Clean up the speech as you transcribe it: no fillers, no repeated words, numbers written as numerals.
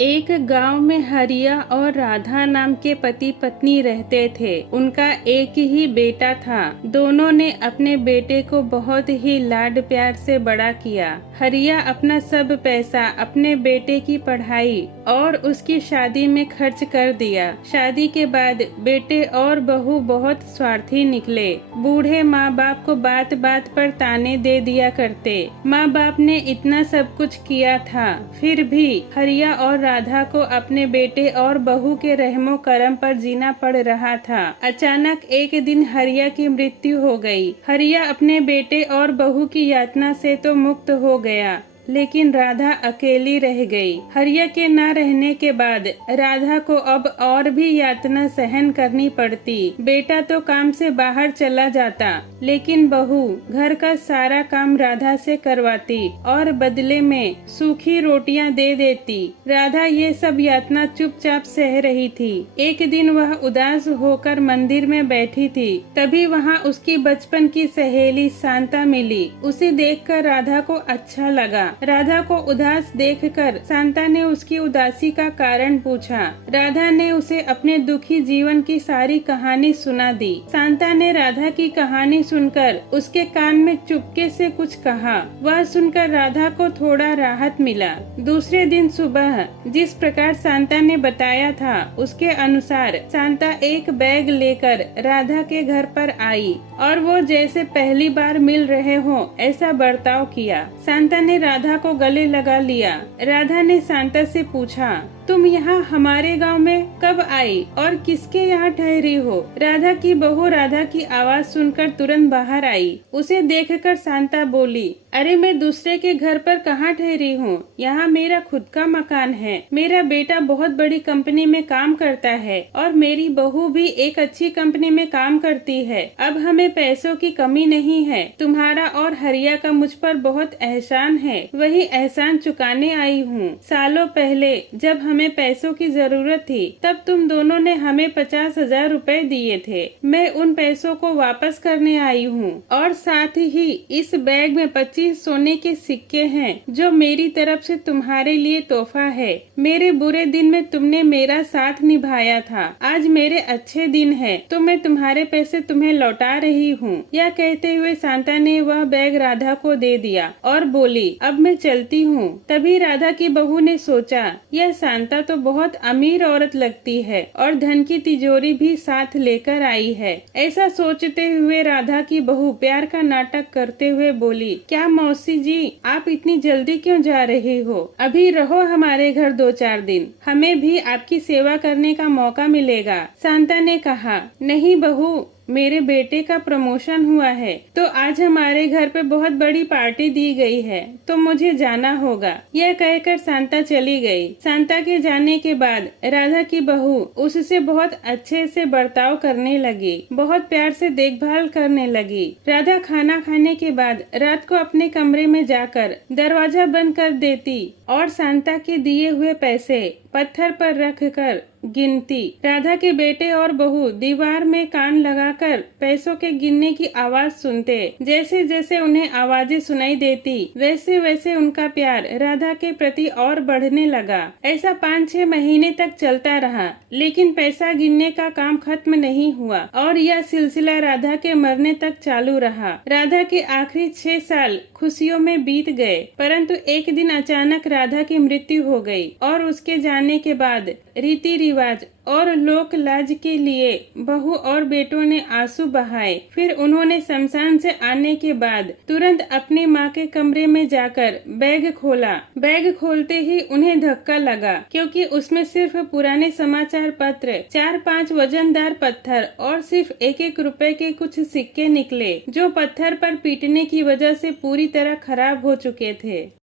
एक गांव में हरिया और राधा नाम के पति पत्नी रहते थे। उनका एक ही बेटा था। दोनों ने अपने बेटे को बहुत ही लाड प्यार से बड़ा किया। हरिया अपना सब पैसा अपने बेटे की पढ़ाई और उसकी शादी में खर्च कर दिया। शादी के बाद बेटे और बहू बहुत स्वार्थी निकले। बूढ़े माँ बाप को बात बात पर ताने दे दिया करते। माँ बाप ने इतना सब कुछ किया था, फिर भी हरिया और राधा को अपने बेटे और बहू के रहमो करम पर जीना पड़ रहा था। अचानक एक दिन हरिया की मृत्यु हो गई। हरिया अपने बेटे और बहू की यातना से तो मुक्त हो गया, लेकिन राधा अकेली रह गई। हरिया के न रहने के बाद राधा को अब और भी यातना सहन करनी पड़ती। बेटा तो काम से बाहर चला जाता, लेकिन बहू घर का सारा काम राधा से करवाती और बदले में सूखी रोटियां दे देती। राधा ये सब यातना चुपचाप सह रही थी। एक दिन वह उदास होकर मंदिर में बैठी थी, तभी वहाँ उसकी बचपन की सहेली शांता मिली। उसे देखकर राधा को अच्छा लगा। राधा को उदास देखकर शांता ने उसकी उदासी का कारण पूछा। राधा ने उसे अपने दुखी जीवन की सारी कहानी सुना दी। शांता ने राधा की कहानी सुनकर उसके कान में चुपके से कुछ कहा। वह सुनकर राधा को थोड़ा राहत मिला। दूसरे दिन सुबह जिस प्रकार शांता ने बताया था, उसके अनुसार शांता एक बैग लेकर राधा के घर पर आई और वो जैसे पहली बार मिल रहे हो ऐसा बर्ताव किया। शांता ने राधा को गले लगा लिया। राधा ने शांता से पूछा, तुम यहाँ हमारे गांव में कब आई और किसके यहाँ ठहरी हो? राधा की बहू राधा की आवाज सुनकर तुरंत बाहर आई। उसे देखकर शांता बोली, अरे मैं दूसरे के घर पर कहाँ ठहरी हूँ, यहाँ मेरा खुद का मकान है। मेरा बेटा बहुत बड़ी कंपनी में काम करता है और मेरी बहू भी एक अच्छी कंपनी में काम करती है। अब हमें पैसों की कमी नहीं है। तुम्हारा और हरिया का मुझ पर बहुत एहसान है, वही एहसान चुकाने आई हूँ। सालों पहले जब हमें पैसों की जरूरत थी, तब तुम दोनों ने हमें 50,000 रुपए दिए थे। मैं उन पैसों को वापस करने आई हूँ और साथ ही इस बैग में 25 सोने के सिक्के हैं, जो मेरी तरफ से तुम्हारे लिए तोहफा है। मेरे बुरे दिन में तुमने मेरा साथ निभाया था। आज मेरे अच्छे दिन है, तो मैं तुम्हारे पैसे तुम्हें लौटा रही हूँ। यह कहते हुए शांता ने वह बैग राधा को दे दिया और बोली, अब मैं चलती हूँ। तभी राधा की बहू ने सोचा, यह शांता तो बहुत अमीर औरत लगती है और धन की तिजोरी भी साथ लेकर आई है। ऐसा सोचते हुए राधा की बहू प्यार का नाटक करते हुए बोली, क्या मौसी जी, आप इतनी जल्दी क्यों जा रही हो? अभी रहो हमारे घर 2-4 दिन, हमें भी आपकी सेवा करने का मौका मिलेगा। शांता ने कहा, नहीं बहू, मेरे बेटे का प्रमोशन हुआ है तो आज हमारे घर पे बहुत बड़ी पार्टी दी गई है, तो मुझे जाना होगा। यह कहकर शांता चली गई। शांता के जाने के बाद राधा की बहू उससे बहुत अच्छे से बर्ताव करने लगी, बहुत प्यार से देखभाल करने लगी। राधा खाना खाने के बाद रात को अपने कमरे में जाकर दरवाजा बंद कर देती और शांता के दिए हुए पैसे पत्थर पर रखकर गिनती। राधा के बेटे और बहू दीवार में कान लगाकर पैसों के गिनने की आवाज सुनते। जैसे जैसे उन्हें आवाजें सुनाई देती, वैसे वैसे उनका प्यार राधा के प्रति और बढ़ने लगा। ऐसा 5-6 महीने तक चलता रहा, लेकिन पैसा गिनने का काम खत्म नहीं हुआ और यह सिलसिला राधा के मरने तक चालू रहा। राधा के आखिरी 6 साल खुशियों में बीत गए, परंतु एक दिन अचानक राधा की मृत्यु हो गई और उसके जाने के बाद रीति रिवाज और लोक लाज के लिए बहू और बेटों ने आंसू बहाए। फिर उन्होंने शमशान से आने के बाद तुरंत अपनी माँ के कमरे में जाकर बैग खोला। बैग खोलते ही उन्हें धक्का लगा, क्योंकि उसमें सिर्फ पुराने समाचार पत्र, 4-5 वजनदार पत्थर और सिर्फ 1-1 रुपए के कुछ सिक्के निकले, जो पत्थर पर पीटने की वजह से पूरी तरह खराब हो चुके थे।